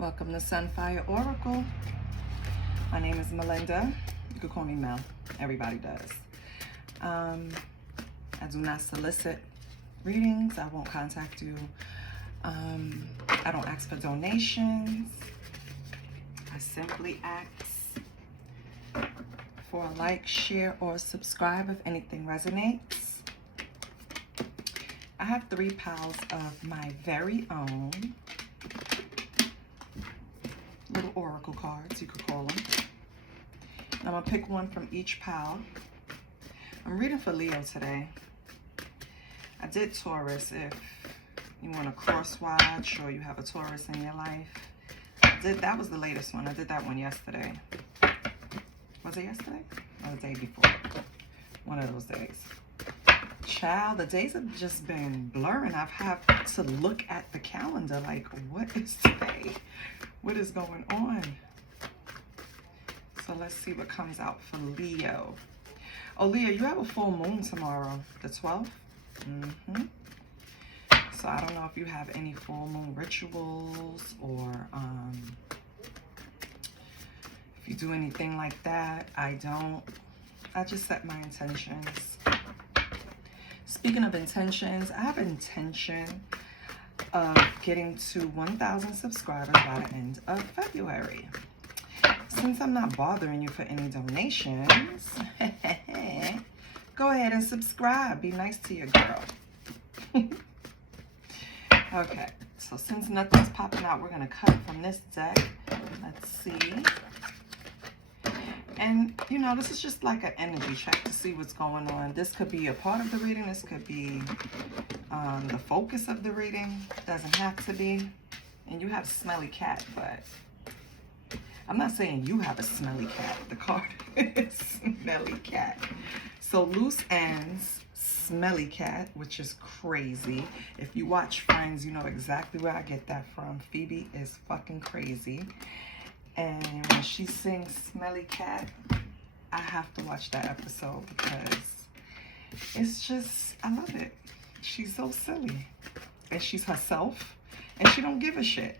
Welcome to Sunfire Oracle. My name is Melinda. You could call me Mel. Everybody does. I do not solicit readings. I won't contact you. I don't ask for donations. I simply ask for a like, share, or subscribe if anything resonates. I have 3 piles of my very own little oracle cards, you could call them. And I'm going to pick one from each pile. I'm reading for Leo today. I did Taurus if you want to cross-watch or you have a Taurus in your life. That was the latest one. I did that one yesterday. Was it yesterday? Or the day before? One of those days. Child, the days have just been blurring. I've had to look at the calendar like, what is today? What is going on? So let's see what comes out for Leo. Oh, Leo, you have a full moon tomorrow, the 12th. So I don't know if you have any full moon rituals or if you do anything like that. I don't. I just set my intentions. Speaking of intentions, I have intention of getting to 1,000 subscribers by the end of February. Since I'm not bothering you for any donations, go ahead and subscribe. Be nice to your girl. Okay, so since nothing's popping out, we're going to cut from this deck. Let's see. And, you know, this is just like an energy check to see what's going on. This could be a part of the reading. This could be the focus of the reading. Doesn't have to be. And you have smelly cat, but I'm not saying you have a smelly cat. The card is smelly cat. So loose ends, smelly cat, which is crazy. If you watch Friends, you know exactly where I get that from. Phoebe is fucking crazy. And when she sings Smelly Cat, I have to watch that episode because it's just, I love it. She's so silly. And she's herself. And she don't give a shit.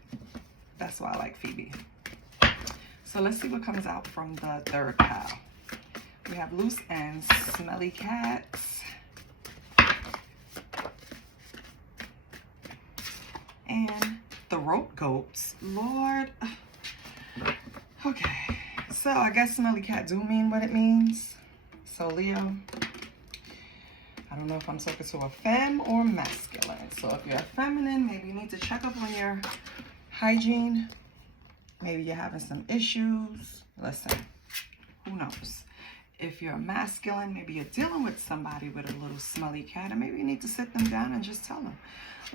That's why I like Phoebe. So let's see what comes out from the 3rd pile. We have loose ends, smelly cats. And throat goats. Lord. Okay, so I guess smelly cat do mean what it means. So Leo, I don't know if I'm talking to a femme or masculine. So if you're a feminine, maybe you need to check up on your hygiene. Maybe you're having some issues. Listen, who knows? If you're a masculine, maybe you're dealing with somebody with a little smelly cat, and maybe you need to sit them down and just tell them.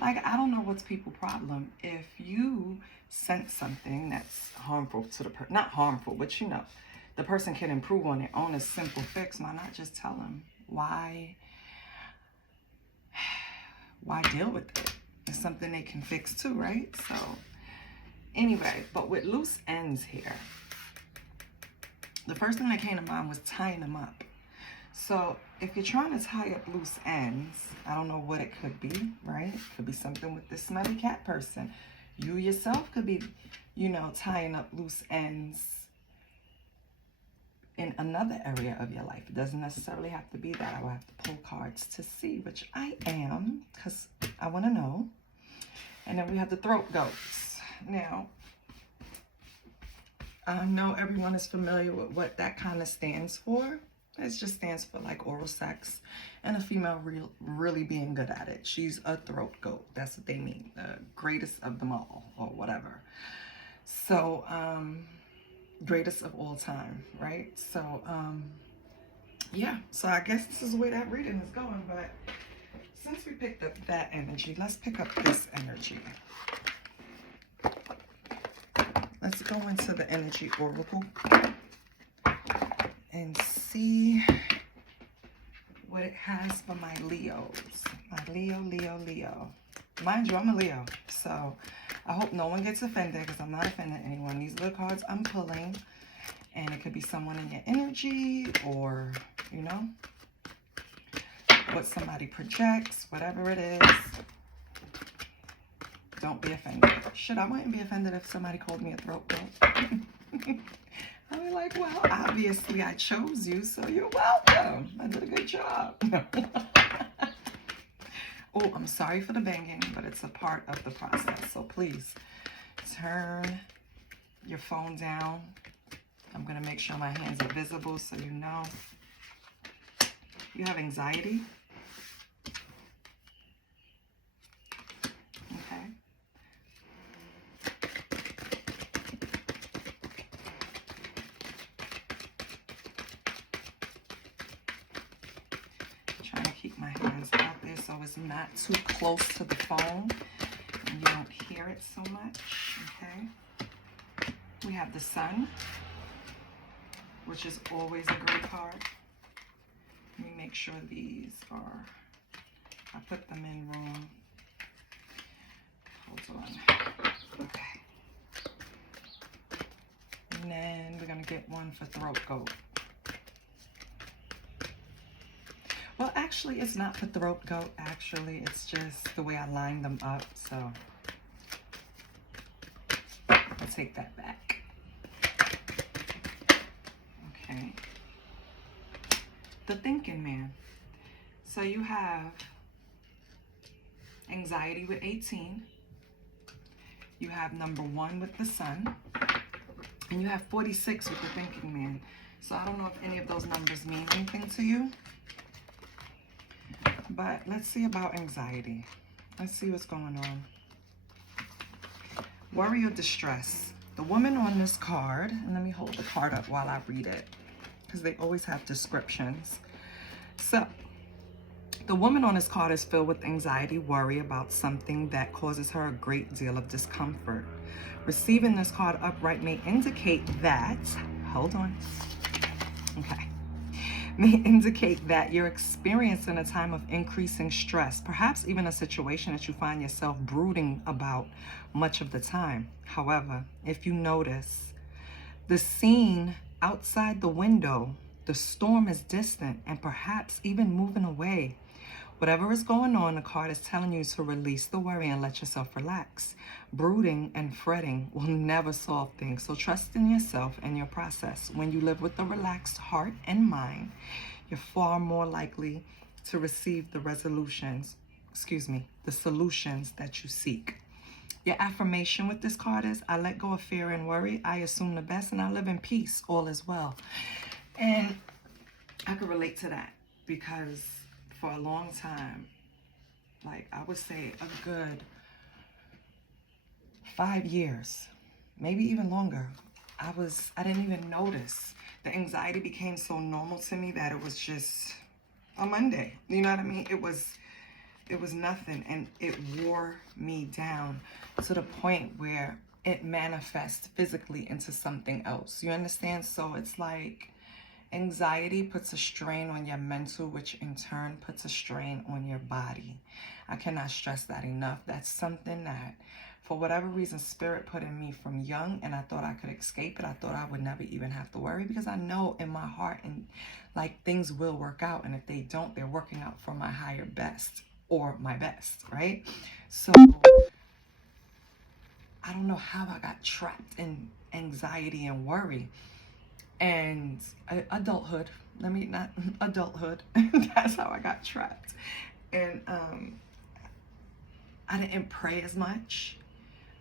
Like, I don't know what's people's problem. If you sense something that's harmful to the person, not harmful, but you know, the person can improve on their own, a simple fix, why not just tell them? Why deal with it? It's something they can fix too, right? So anyway, but with loose ends here, the first thing that came to mind was tying them up. So if you're trying to tie up loose ends, I don't know what it could be, right? It could be something with the smelly cat person. You yourself could be, you know, tying up loose ends in another area of your life. It doesn't necessarily have to be that. I will have to pull cards to see, which I am, because I want to know. And then we have the throat goats. Now, I know everyone is familiar with what that kind of stands for. It just stands for like oral sex and a female really being good at it. She's a throat goat. That's what they mean. The greatest of them all or whatever. So, greatest of all time, right? So, yeah. So I guess this is where that reading is going. But since we picked up that energy, let's pick up this energy. Let's go into the energy oracle and see what it has for my Leos. My Leo. Mind you, I'm a Leo. So I hope no one gets offended because I'm not offending anyone. These little cards I'm pulling, and it could be someone in your energy or, you know, what somebody projects, whatever it is. Don't be offended. Shit, I wouldn't be offended if somebody called me a throat goat. I'd be like, well, obviously I chose you, so you're welcome. I did a good job. Oh, I'm sorry for the banging, but it's a part of the process. So please turn your phone down. I'm going to make sure my hands are visible so you know. You have anxiety. Okay. Trying to keep my hands out there so it's not too close to the phone and you don't hear it so much. Okay. We have the Sun, which is always a great card. Let me make sure these are, I put them in wrong. Hold on. Okay. And then we're going to get one for throat goat. Well, actually, it's not for throat goat. Actually, it's just the way I lined them up. So I'll take that back. Okay. The thinking man. So you have anxiety with 18. You have number 1 with the Sun. And you have 46 with the thinking man. So I don't know if any of those numbers mean anything to you. But let's see about anxiety. Let's see what's going on. Worry or distress. The woman on this card, and let me hold the card up while I read it, because they always have descriptions. So, the woman on this card is filled with anxiety, worry about something that causes her a great deal of discomfort. Receiving this card upright may indicate that, hold on, okay, may indicate that you're experiencing a time of increasing stress, perhaps even a situation that you find yourself brooding about much of the time. However, if you notice, the scene outside the window, the storm is distant and perhaps even moving away. Whatever is going on, the card is telling you to release the worry and let yourself relax. Brooding and fretting will never solve things, so trust in yourself and your process. When you live with a relaxed heart and mind, you're far more likely to receive the solutions that you seek. Your affirmation with this card is, I let go of fear and worry, I assume the best, and I live in peace, all is well. And I could relate to that because for a long time, like I would say a good 5 years, maybe even longer, I didn't even notice. The anxiety became so normal to me that it was just a Monday. You know what I mean? It was nothing, and it wore me down to the point where it manifests physically into something else. You understand? So it's like anxiety puts a strain on your mental, which in turn puts a strain on your body. I cannot stress that enough. That's something that, for whatever reason, Spirit put in me from young, and I thought I could escape it. I thought I would never even have to worry because I know in my heart and like things will work out, and if they don't, they're working out for my higher best or my best, right? So I don't know how I got trapped in anxiety and worry. And adulthood, that's how I got trapped. And I didn't pray as much.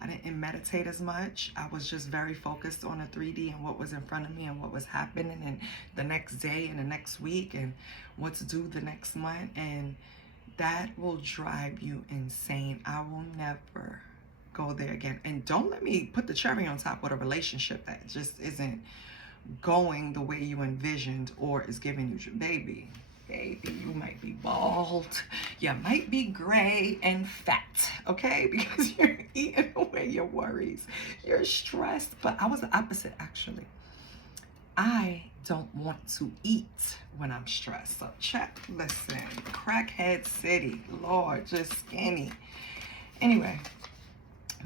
I didn't meditate as much. I was just very focused on the 3D and what was in front of me and what was happening and the next day and the next week and what's due the next month. And that will drive you insane. I will never go there again. And don't let me put the cherry on top with a relationship that just isn't going the way you envisioned or is giving you your baby. Baby, you might be bald, you might be gray and fat, okay? Because you're eating away your worries. You're stressed. But I was the opposite, actually. I don't want to eat when I'm stressed. So listen, crackhead city, Lord, just skinny. Anyway,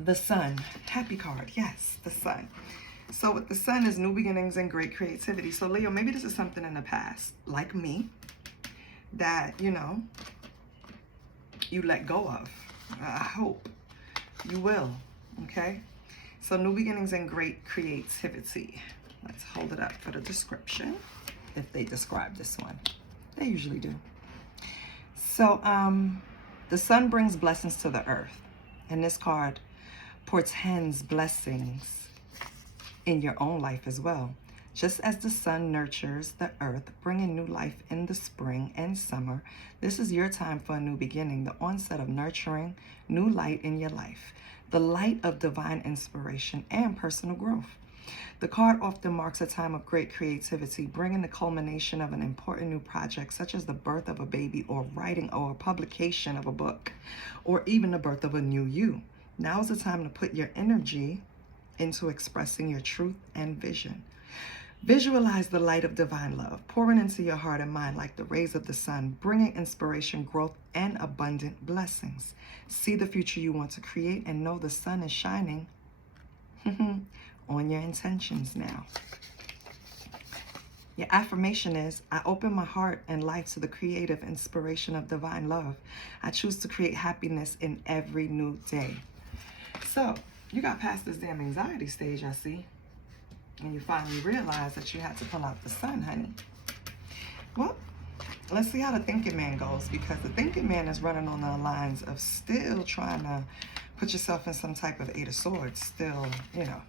the Sun, happy card, yes, the Sun. So with the Sun is new beginnings and great creativity. So Leo, maybe this is something in the past, like me, that, you know, you let go of. I hope. You will, okay? So new beginnings and great creativity. Let's hold it up for the description, if they describe this one. They usually do. So the sun brings blessings to the earth. And this card portends blessings in your own life as well. Just as the sun nurtures the earth, bringing new life in the spring and summer, this is your time for a new beginning, the onset of nurturing new light in your life, the light of divine inspiration and personal growth. The card often marks a time of great creativity, bringing the culmination of an important new project, such as the birth of a baby or writing or publication of a book, or even the birth of a new you. Now is the time to put your energy into expressing your truth and vision. Visualize the light of divine love pouring into your heart and mind like the rays of the sun, bringing inspiration, growth, and abundant blessings. See the future you want to create and know the sun is shining on your intentions now. Your affirmation is, I open my heart and life to the creative inspiration of divine love. I choose to create happiness in every new day. So, you got past this damn anxiety stage, I see. And you finally realized that you had to pull out the sun, honey. Well, let's see how the thinking man goes, because the thinking man is running on the lines of still trying to put yourself in some type of 8 of swords, still, you know.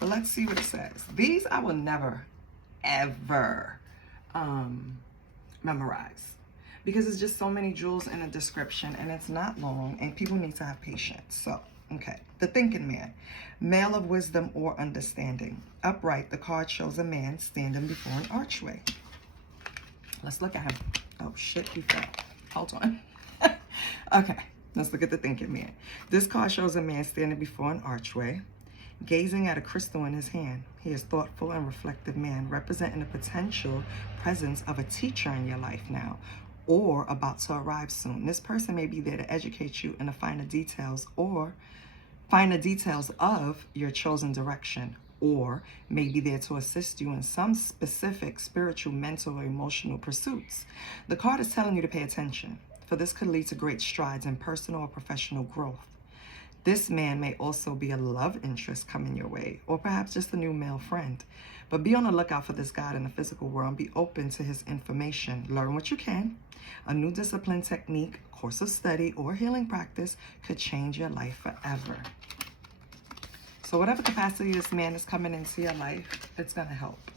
But let's see what it says. These I will never, ever memorize, because it's just so many jewels in a description and it's not long and people need to have patience. So, okay. The thinking man, male of wisdom or understanding. Upright, the card shows a man standing before an archway. Let's look at him. Oh shit, he fell. Hold on. Okay, let's look at the thinking man. This card shows a man standing before an archway, gazing at a crystal in his hand. He is thoughtful and reflective man, representing the potential presence of a teacher in your life now, or about to arrive soon. This person may be there to educate you in the finer details, or find the details of your chosen direction, or may be there to assist you in some specific spiritual, mental, or emotional pursuits. The card is telling you to pay attention, for this could lead to great strides in personal or professional growth. This man may also be a love interest coming your way, or perhaps just a new male friend. But be on the lookout for this God in the physical world. Be open to his information. Learn what you can. A new discipline, technique, course of study, or healing practice could change your life forever. So whatever capacity this man is coming into your life, it's going to help.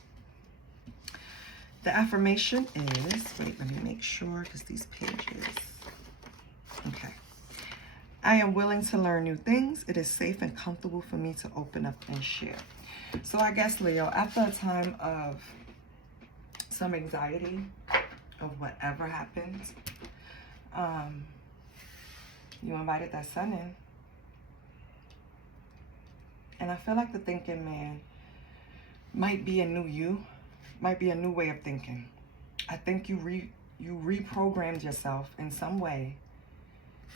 The affirmation is, wait, let me make sure, because these pages. Okay. I am willing to learn new things. It is safe and comfortable for me to open up and share. So I guess, Leo, after a time of some anxiety of whatever happened, you invited that sun in. And I feel like the thinking man might be a new you, might be a new way of thinking. I think you reprogrammed yourself in some way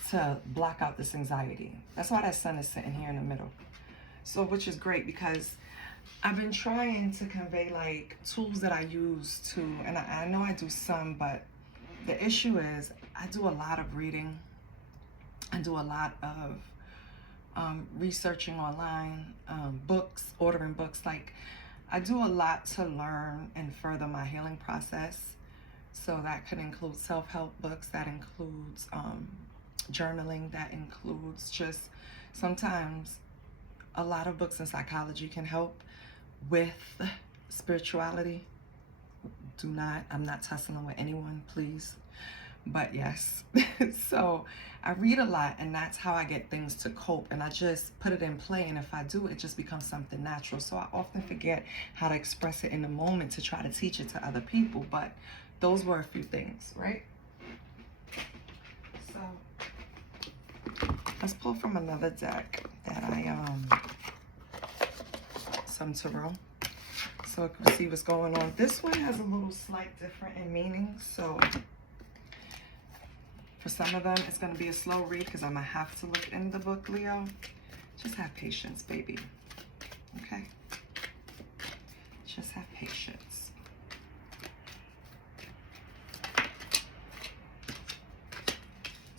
to block out this anxiety. That's why that sun is sitting here in the middle. So, which is great, because I've been trying to convey like tools that I use to, and I know I do some, but the issue is I do a lot of reading. I do a lot of researching online, books, ordering books. Like, I do a lot to learn and further my healing process. So that could include self-help books, that includes journaling, that includes just sometimes a lot of books in psychology can help with spirituality. I'm not tussling with anyone, please. But yes, so I read a lot, and that's how I get things to cope, and I just put it in play, and if I do, it just becomes something natural. So I often forget how to express it in the moment to try to teach it to other people, but those were a few things, right? So let's pull from another deck that some tarot, so we can see what's going on. This one has a little slight different in meaning, so for some of them, it's going to be a slow read because I'm going to have to look in the book, Leo. Just have patience, baby. Okay? Just have patience.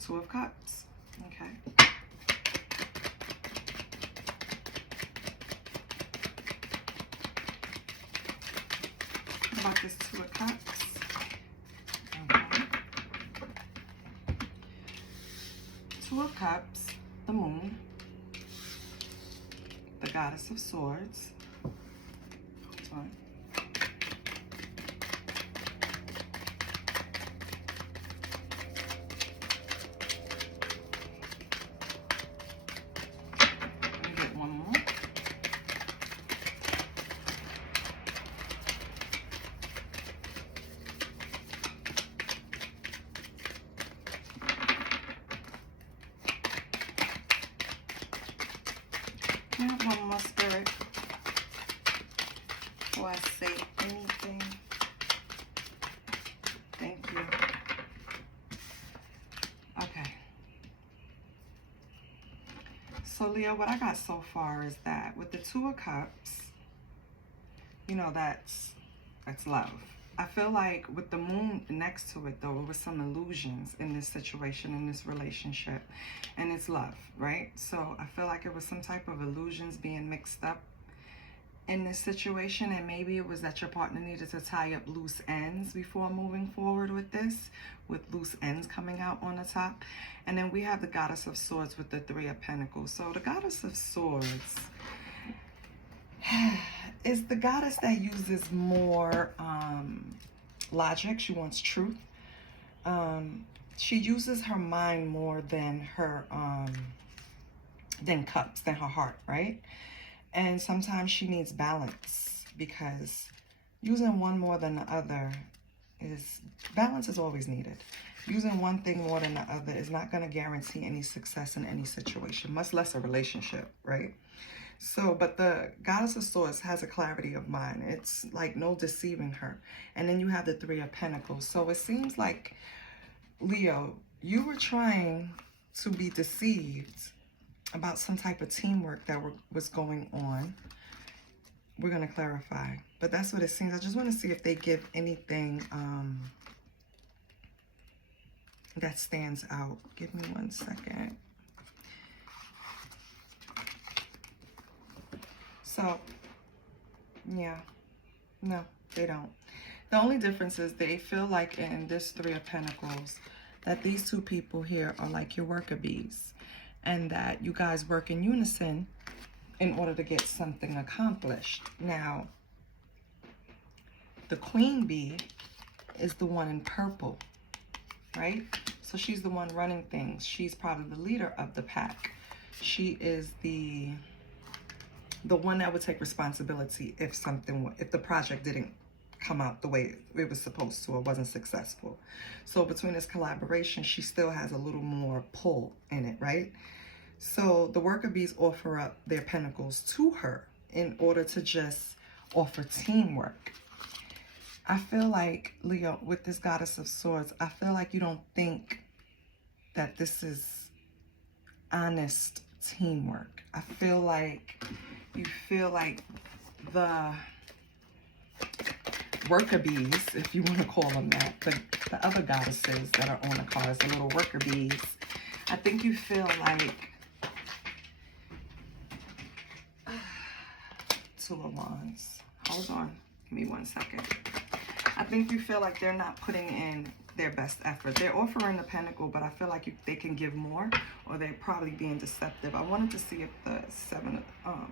Two of Cups. Okay. talk about this Two of Cups. Okay. Two of Cups, the Moon, the Goddess of Swords. Hold on. I have one more, Spirit, before I say anything. Thank you. Okay. So, Leo, what I got so far is that with the Two of Cups, you know, that's love. I feel like with the Moon next to it, though, it was some illusions in this situation, in this relationship, and it's love, right? So I feel like it was some type of illusions being mixed up in this situation, and maybe it was that your partner needed to tie up loose ends before moving forward with this, with loose ends coming out on the top. And then we have the Goddess of Swords with the Three of Pentacles. So the Goddess of Swords is the goddess that uses more logic. She wants truth. She uses her mind more than her cups, than her heart, right? And sometimes she needs balance, because using one more than the other balance is always needed. Using one thing more than the other is not going to guarantee any success in any situation, much less a relationship, right? So, but the Goddess of Swords has a clarity of mind. It's like no deceiving her. And then you have the Three of Pentacles. So it seems like, Leo, you were trying to be deceived about some type of teamwork that was going on. We're going to clarify. But that's what it seems. I just want to see if they give anything that stands out. Give me 1 second. So, yeah, no, they don't. The only difference is they feel like in this Three of Pentacles that these two people here are like your worker bees, and that you guys work in unison in order to get something accomplished. Now, the Queen Bee is the one in purple, right? So she's the one running things. She's probably the leader of the pack. She is the one that would take responsibility if the project didn't come out the way it was supposed to or wasn't successful. So between this collaboration, she still has a little more pull in it, right? So the worker bees offer up their pentacles to her in order to just offer teamwork. I feel like, Leo, with this Goddess of Swords, I feel like you don't think that this is honest teamwork. I feel like you feel like the worker bees, if you want to call them that, but the other goddesses that are on the cards, the little worker bees, I think you feel like Two of Wands. Hold on, give me 1 second. I think you feel like they're not putting in their best effort. They're offering the pentacle, but I feel like they can give more, or they're probably being deceptive. I wanted to see if the Seven of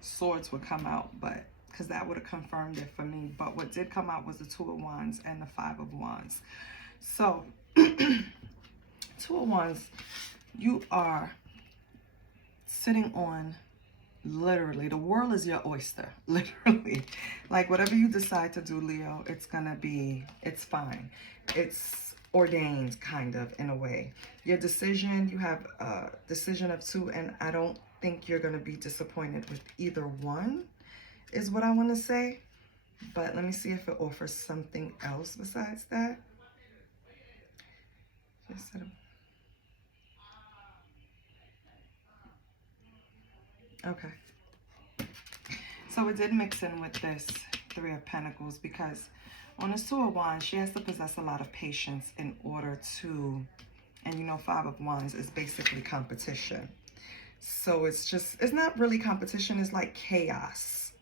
Swords would come out, but because that would have confirmed it for me. But what did come out was the Two of Wands and the Five of Wands. So Two of Wands, you are sitting on, literally, the world is your oyster, literally. Like whatever you decide to do, Leo, it's fine. It's ordained, kind of, in a way. Your decision, you have a decision of two, and I don't think you're going to be disappointed with either one, is what I want to say. But let me see if it offers something else besides that. Okay. So it did mix in with this Three of Pentacles, because on the Two of Wands, she has to possess a lot of patience in order to, and you know, Five of Wands is basically competition. So it's not really competition, it's like chaos.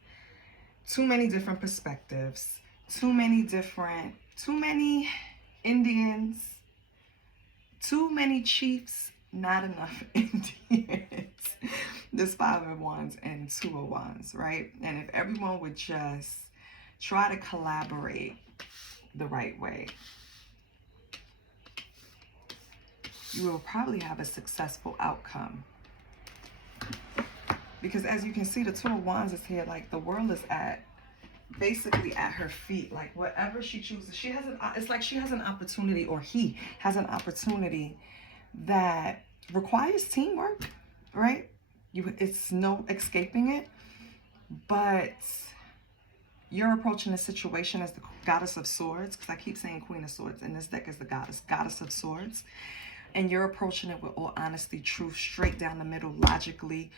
Too many different perspectives. too many Indians, too many chiefs, not enough Indians. This 5 of Wands and 2 of Wands, right? And if everyone would just try to collaborate the right way, you will probably have a successful outcome. Because as you can see, the 2 of Wands is here. Like, the world is basically at her feet. Like, whatever she chooses, it's like she has an opportunity, or he has an opportunity that requires teamwork, right? It's no escaping it. But you're approaching the situation as the Goddess of Swords, because I keep saying Queen of Swords, and this deck is the Goddess of Swords. And you're approaching it with all honesty, truth, straight down the middle, logically,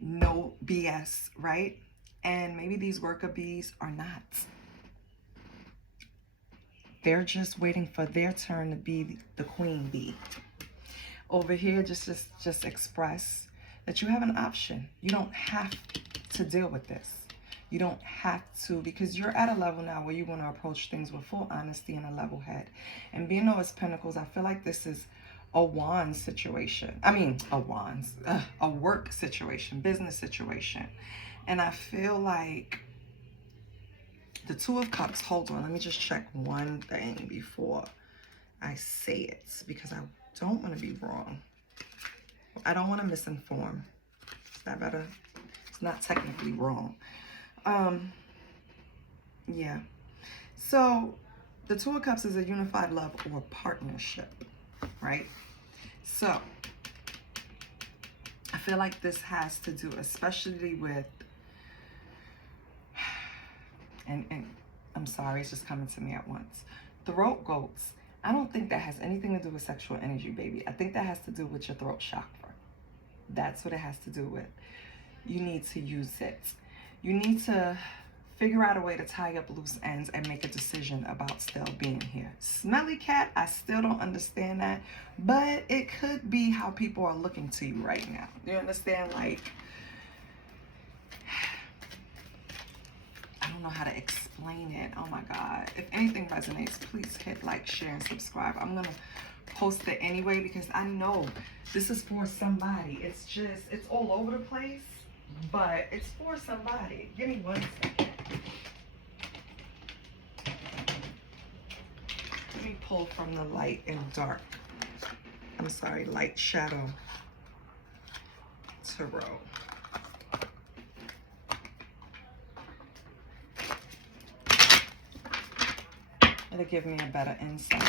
no BS, right? And maybe these worker bees are not. They're just waiting for their turn to be the queen bee. Over here, just express that you have an option. You don't have to deal with this. You don't have to, because you're at a level now where you want to approach things with full honesty and a level head. And being those Pentacles, I feel like this is a Wands situation. I mean, a work situation, business situation. And I feel like the 2 of Cups, hold on, let me just check one thing before I say it, because I don't want to be wrong. I don't want to misinform. Is that better? It's not technically wrong. Yeah. So the 2 of Cups is a unified love or partnership, right? So I feel like this has to do, especially with, and I'm sorry, it's just coming to me at once. Throat goats. I don't think that has anything to do with sexual energy, baby. I think that has to do with your throat chakra. That's what it has to do with. You need to use it. You need to figure out a way to tie up loose ends and make a decision about still being here. Smelly cat, I still don't understand that, but it could be how people are looking to you right now. You understand? Like, I don't know how to explain it. Oh my God. If anything resonates, please hit like, share, and subscribe. I'm going to post it anyway, because I know this is for somebody. It's all over the place, but it's for somebody. Give me 1 second. Let me pull from the light and dark. I'm sorry, light shadow tarot. It'll give me a better insight.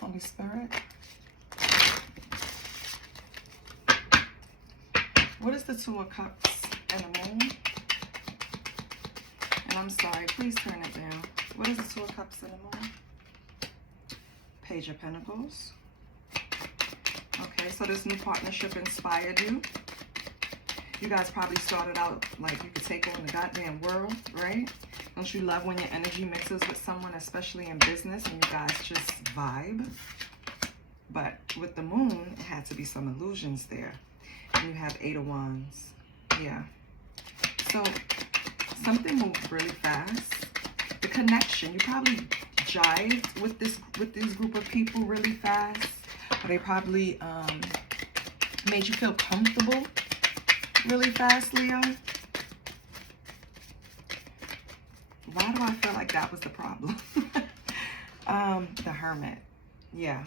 Holy Spirit. What is the 2 of Cups and the Moon? And I'm sorry, please turn it down. What is the 2 of Cups and the Moon? Page of Pentacles. Okay, so this new partnership inspired you. You guys probably started out like you could take on the goddamn world, right? Don't you love when your energy mixes with someone, especially in business, and you guys just vibe? But with the Moon, it had to be some illusions there. And you have 8 of Wands. Yeah. So something moved really fast. The connection, you probably jived with this group of people really fast. Or they probably made you feel comfortable really fast, Leo. Why do I feel like that was the problem? The Hermit. Yeah.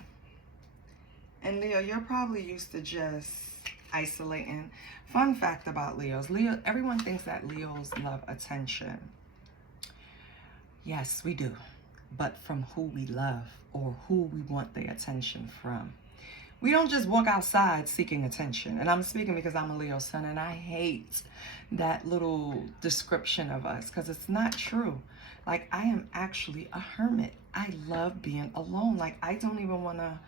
And Leo, you're probably used to just isolating. Fun fact about Leos. Everyone thinks that Leos love attention. Yes, we do. But from who we love or who we want the attention from. We don't just walk outside seeking attention. And I'm speaking because I'm a Leo sun, and I hate that little description of us because it's not true. Like, I am actually a hermit. I love being alone. Like, I don't even want to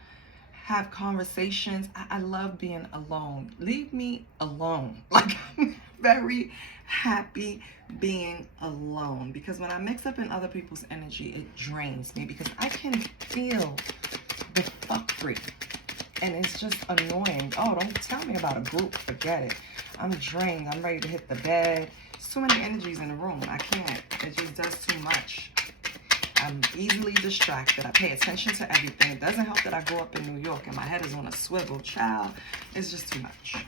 have conversations. I love being alone. Leave me alone. Like, I'm very happy being alone, because when I mix up in other people's energy, it drains me because I can feel the fuckery. And it's just annoying. Oh, don't tell me about a group. Forget it. I'm drained. I'm ready to hit the bed. There's too many energies in the room. I can't. It just does too much. I'm easily distracted. I pay attention to everything. It doesn't help that I grew up in New York and my head is on a swivel. Child, it's just too much.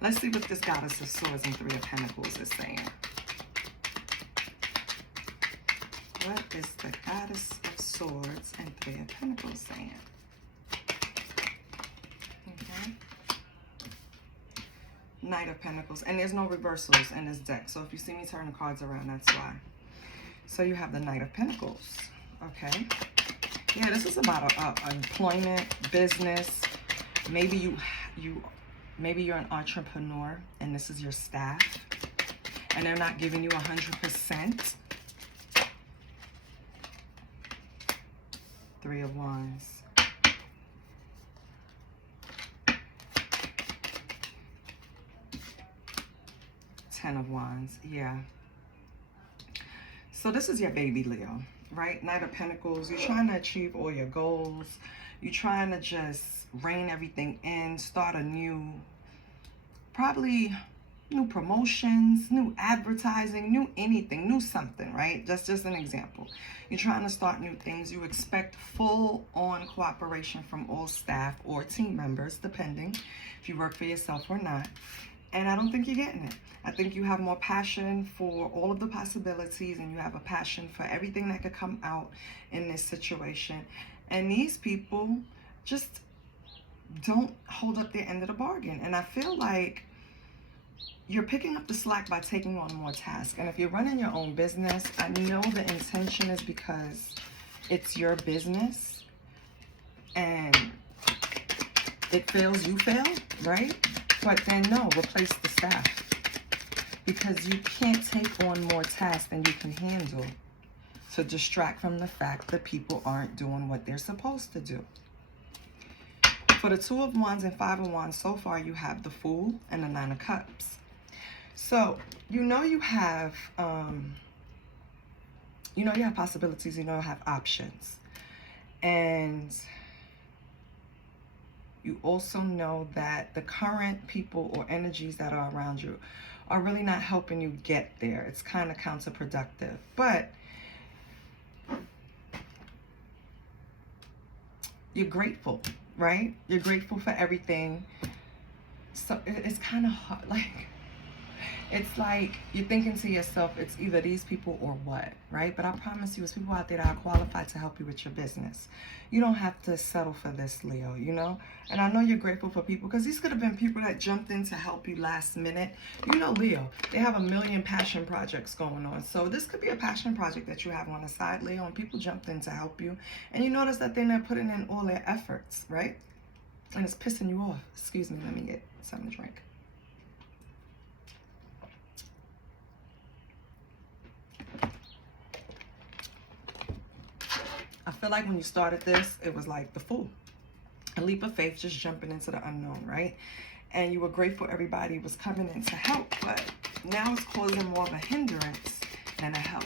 Let's see what this Goddess of Swords and Three of Pentacles is saying. What is the Goddess of Swords and Three of Pentacles saying? Okay. Knight of Pentacles. And there's no reversals in this deck. So if you see me turn the cards around, that's why. So you have the Knight of Pentacles. Okay. Yeah, this is about employment, business. Maybe you're an entrepreneur and this is your staff and they're not giving you 100%. Three of Wands. Ten of Wands. Yeah. So this is your baby, Leo, right? Knight of Pentacles. You're trying to achieve all your goals. You're trying to just rein everything in, start a new, probably new promotions, new advertising, new anything, new something, right? That's just an example. You're trying to start new things. You expect full-on cooperation from all staff or team members, depending if you work for yourself or not. And I don't think you're getting it. I think you have more passion for all of the possibilities and you have a passion for everything that could come out in this situation. And these people just don't hold up their end of the bargain. And I feel like you're picking up the slack by taking on more tasks. And if you're running your own business, I know the intention is because it's your business and it fails, you fail, right? But then no, replace the staff because you can't take on more tasks than you can handle to distract from the fact that people aren't doing what they're supposed to do. For the Two of Wands and Five of Wands, so far you have the Fool and the Nine of Cups. So you have possibilities, you have options, and you also know that the current people or energies that are around you are really not helping you get there. It's kind of counterproductive. But you're grateful, right? You're grateful for everything. So it's kind of hard. It's like you're thinking to yourself, it's either these people or what, right? But I promise you, it's people out there that are qualified to help you with your business. You don't have to settle for this, Leo, And I know you're grateful for people because these could have been people that jumped in to help you last minute. Leo, they have a million passion projects going on. So this could be a passion project that you have on the side, Leo, and people jumped in to help you. And you notice that they're not putting in all their efforts, right? And it's pissing you off. Excuse me, let me get something to drink. I feel like when you started this, it was like the Fool. A leap of faith, just jumping into the unknown, right? And you were grateful everybody was coming in to help, but now it's causing more of a hindrance than a help.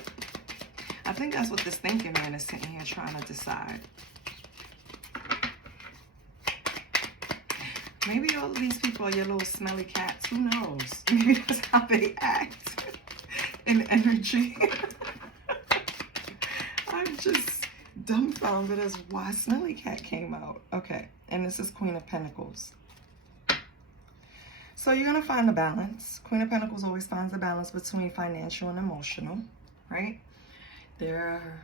I think that's what this thinking man is sitting here trying to decide. Maybe all of these people are your little smelly cats. Who knows? Maybe that's how they act in energy. I'm just dumbfounded as why Smelly Cat came out. Okay, and this is Queen of Pentacles. So you're going to find the balance. Queen of Pentacles always finds the balance between financial and emotional, right? They're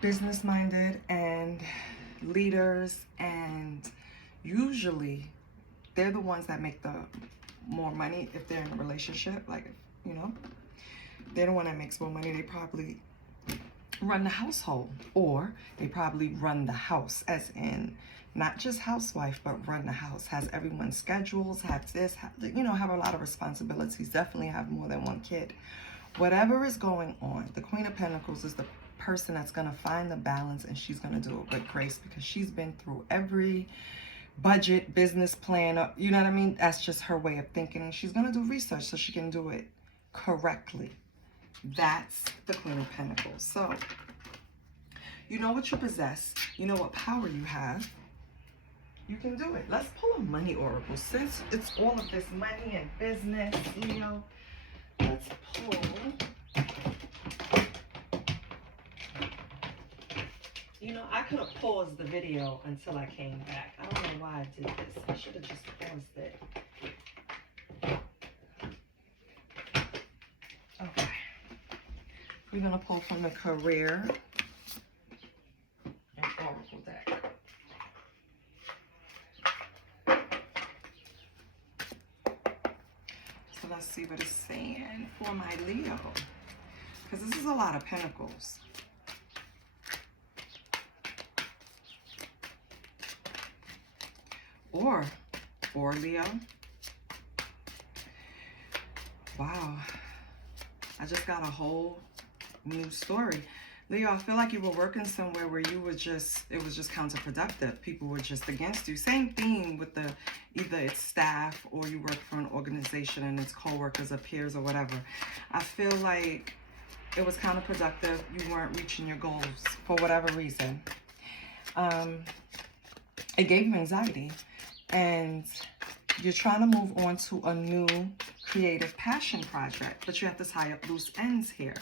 business-minded and leaders, and usually they're the ones that make the more money if they're in a relationship. They're the one that makes more money. They probably run the household, or they probably run the house, as in not just housewife, but run the house, has everyone's schedules, have this, have a lot of responsibilities, definitely have more than one kid. Whatever is going on, the Queen of Pentacles is the person that's going to find the balance, and she's going to do it with grace because she's been through every budget, business plan, you know what I mean? That's just her way of thinking, and she's going to do research so she can do it correctly. That's the Queen of Pentacles. So, you know what you possess. You know what power you have. You can do it. Let's pull a money oracle. Since it's all of this money and business, Leo, let's pull. You know, I could have paused the video until I came back. I don't know why I did this. I should have just paused it. Okay. We're going to pull from the career and oracle deck. So let's see what it's saying for my Leo. Because this is a lot of pentacles. Or Leo. Wow. I just got a whole new story. Leo, I feel like you were working somewhere where you were just, it was just counterproductive. People were just against you. Same thing with the, either it's staff or you work for an organization and it's co-workers or peers or whatever. I feel like it was counterproductive. You weren't reaching your goals for whatever reason. It gave you anxiety. And you're trying to move on to a new creative passion project, but you have to tie up loose ends here.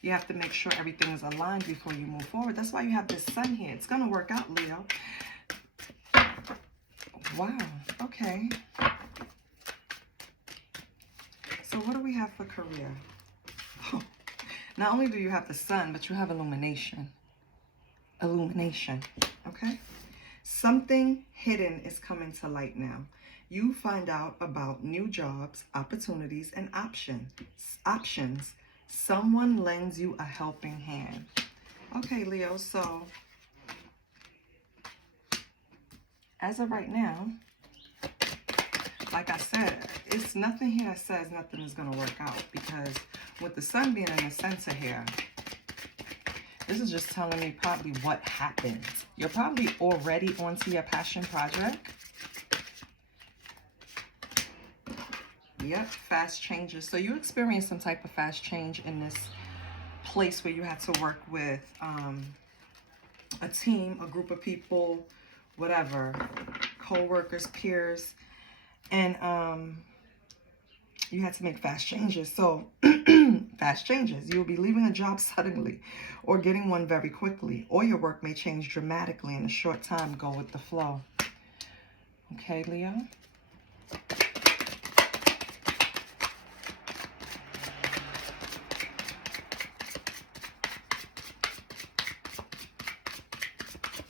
You have to make sure everything is aligned before you move forward. That's why you have this sun here. It's going to work out, Leo. Wow. Okay. So what do we have for career? Oh, not only do you have the sun, but you have illumination. Illumination. Okay. Something hidden is coming to light now. You find out about new jobs, opportunities, and options. Someone lends you a helping hand. Okay, Leo, so as of right now, like I said, it's nothing here that says nothing is going to work out, because with the sun being in the center here, this is just telling me probably what happened. You're probably already onto your passion project. Yep, fast changes. So you experienced some type of fast change in this place where you had to work with a team, a group of people, whatever, co-workers, peers, and you had to make fast changes. So fast changes. You will be leaving a job suddenly or getting one very quickly, or your work may change dramatically in a short time. Go with the flow. Okay, Leo.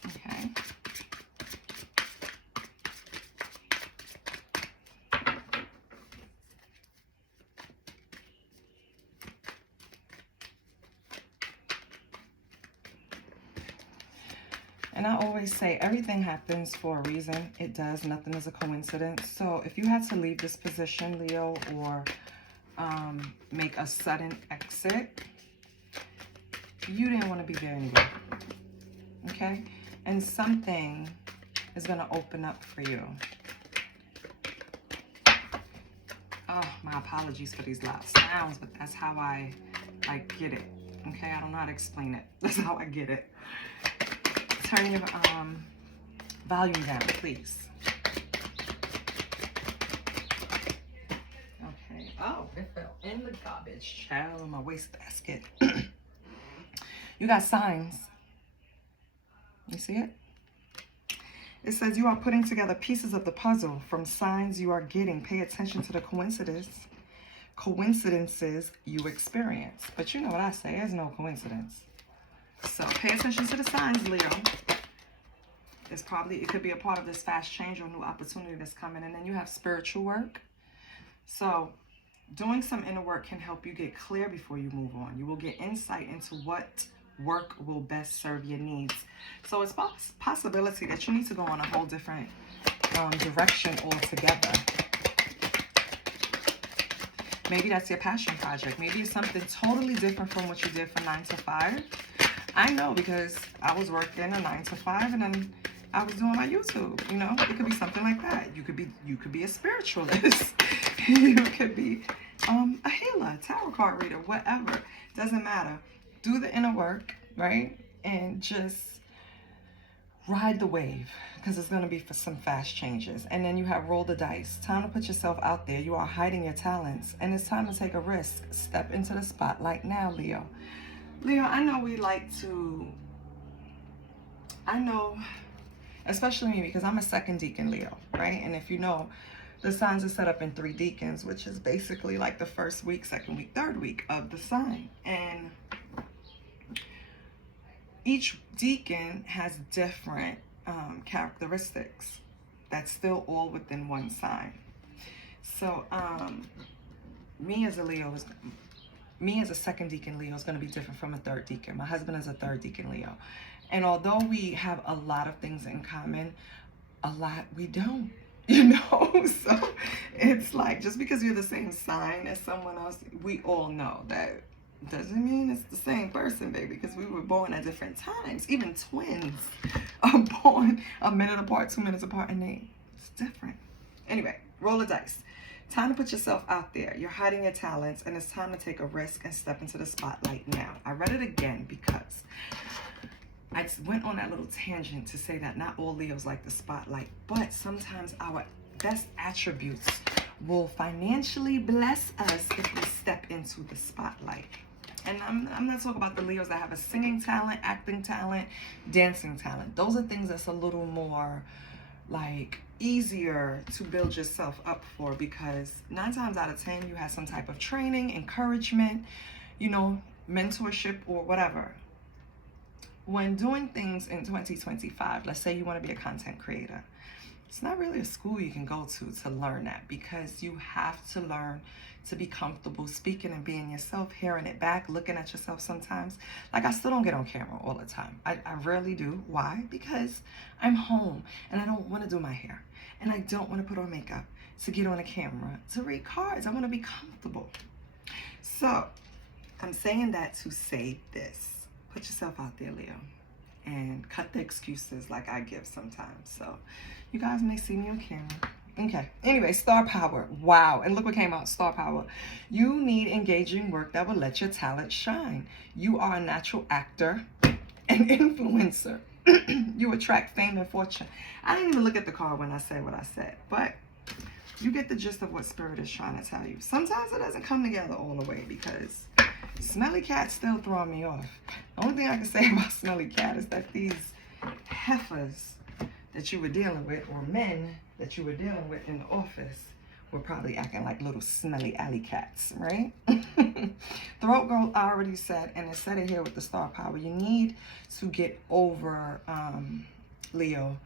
Okay. And I always say everything happens for a reason. It does. Nothing is a coincidence. So if you had to leave this position, Leo, or make a sudden exit, you didn't want to be there anymore. Okay? And something is going to open up for you. Oh, my apologies for these loud sounds, but that's how I get it. Okay? I don't know how to explain it. That's how I get it. Turn your volume down, please. Okay. Oh, it fell in the garbage. Child, in my wastebasket. You got signs. You see it? It says you are putting together pieces of the puzzle from signs you are getting. Pay attention to the coincidences you experience. But you know what I say, there's no coincidence. So pay attention to the signs, Leo. It could be a part of this fast change or new opportunity that's coming. And then you have spiritual work. So doing some inner work can help you get clear before you move on. You will get insight into what work will best serve your needs. So it's a possibility that you need to go on a whole different direction altogether. Maybe that's your passion project. Maybe it's something totally different from what you did from 9 to 5. I know, because I was working a 9 to 5 and then I was doing my YouTube. You know, it could be something like that. You could be a spiritualist. You could be a healer, tarot card reader, whatever. Doesn't matter. Do the inner work, right? And just ride the wave, because it's going to be for some fast changes. And then you have roll the dice. Time to put yourself out there. You are hiding your talents, and it's time to take a risk. Step into the spotlight now, Leo. Leo, I know we like to, I know, especially me, because I'm a second deacon Leo, right? And if you know, the signs are set up in 3 decans, which is basically like the first week, second week, third week of the sign. And each deacon has different characteristics that's still all within one sign. So me as a second deacon Leo is going to be different from a third deacon. My husband is a third deacon Leo. And although we have a lot of things in common, a lot we don't, you know? So it's like, just because you're the same sign as someone else, we all know that doesn't mean it's the same person, baby, because we were born at different times. Even twins are born a minute apart, 2 minutes apart, and it's different. Anyway, roll the dice. Time to put yourself out there. You're hiding your talents, and it's time to take a risk and step into the spotlight now. I read it again because I went on that little tangent to say that not all Leos like the spotlight, but sometimes our best attributes will financially bless us if we step into the spotlight. And I'm not talking about the Leos that have a singing talent, acting talent, dancing talent. Those are things that's a little more like easier to build yourself up for, because 9 times out of 10 you have some type of training, encouragement, you know, mentorship or whatever. When doing things in 2025, let's say you want to be a content creator, it's not really a school you can go to learn that, because you have to learn to be comfortable speaking and being yourself, hearing it back, looking at yourself sometimes. Like, I still don't get on camera all the time. I rarely do. Why? Because I'm home and I don't want to do my hair. And I don't want to put on makeup to get on a camera to read cards. I want to be comfortable. So I'm saying that to say this. Put yourself out there, Leo, and cut the excuses like I give sometimes. So you guys may see me on camera. Okay. Anyway, star power. Wow. And look what came out. Star power. You need engaging work that will let your talent shine. You are a natural actor and influencer. You attract fame and fortune. I didn't even look at the card when I said what I said, but you get the gist of what Spirit is trying to tell you. Sometimes it doesn't come together all the way, because smelly cat's still throwing me off. The only thing I can say about smelly cat is that these heifers that you were dealing with, or men that you were dealing with in the office, were probably acting like little smelly alley cats, right? Throat girl, I already said, and it said it here with the star power. You need to get over, Leo,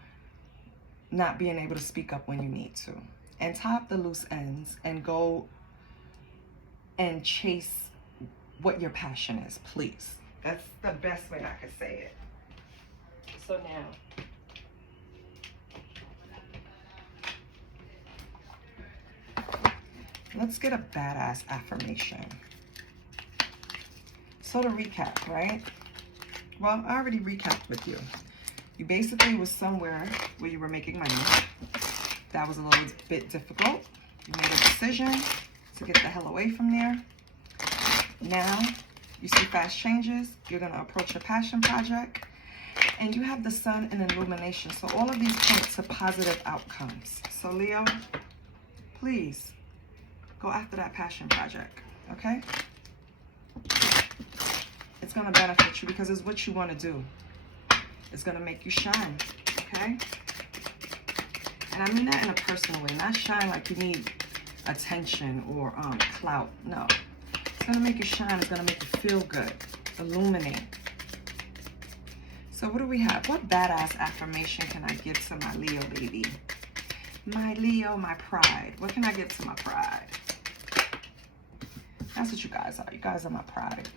not being able to speak up when you need to. And tie up the loose ends and go and chase what your passion is, please. That's the best way I could say it. So now, let's get a badass affirmation. So to recap, right? Well, I already recapped with you. You basically was somewhere where you were making money. That was a little bit difficult. You made a decision to get the hell away from there. Now, you see fast changes. You're going to approach your passion project. And you have the sun and illumination. So all of these point to positive outcomes. So Leo, please go after that passion project, okay? It's going to benefit you because it's what you want to do. It's going to make you shine, okay? And I mean that in a personal way. Not shine like you need attention or clout. No. It's going to make you shine. It's going to make you feel good. Illuminate. So what do we have? What badass affirmation can I give to my Leo baby? My Leo, my pride. What can I give to my pride? That's what you guys are. You guys are my pride.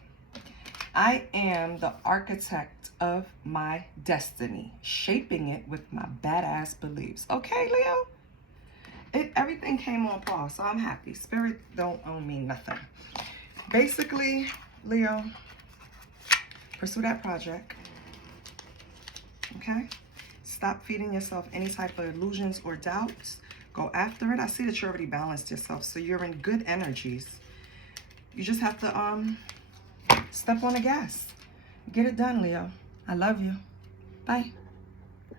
I am the architect of my destiny, shaping it with my badass beliefs. Okay, Leo? Everything came on par, so I'm happy. Spirit don't owe me nothing. Basically, Leo, pursue that project. Okay? Stop feeding yourself any type of illusions or doubts. Go after it. I see that you already balanced yourself, so you're in good energies. You just have to step on the gas. Get it done, Leo. I love you. Bye.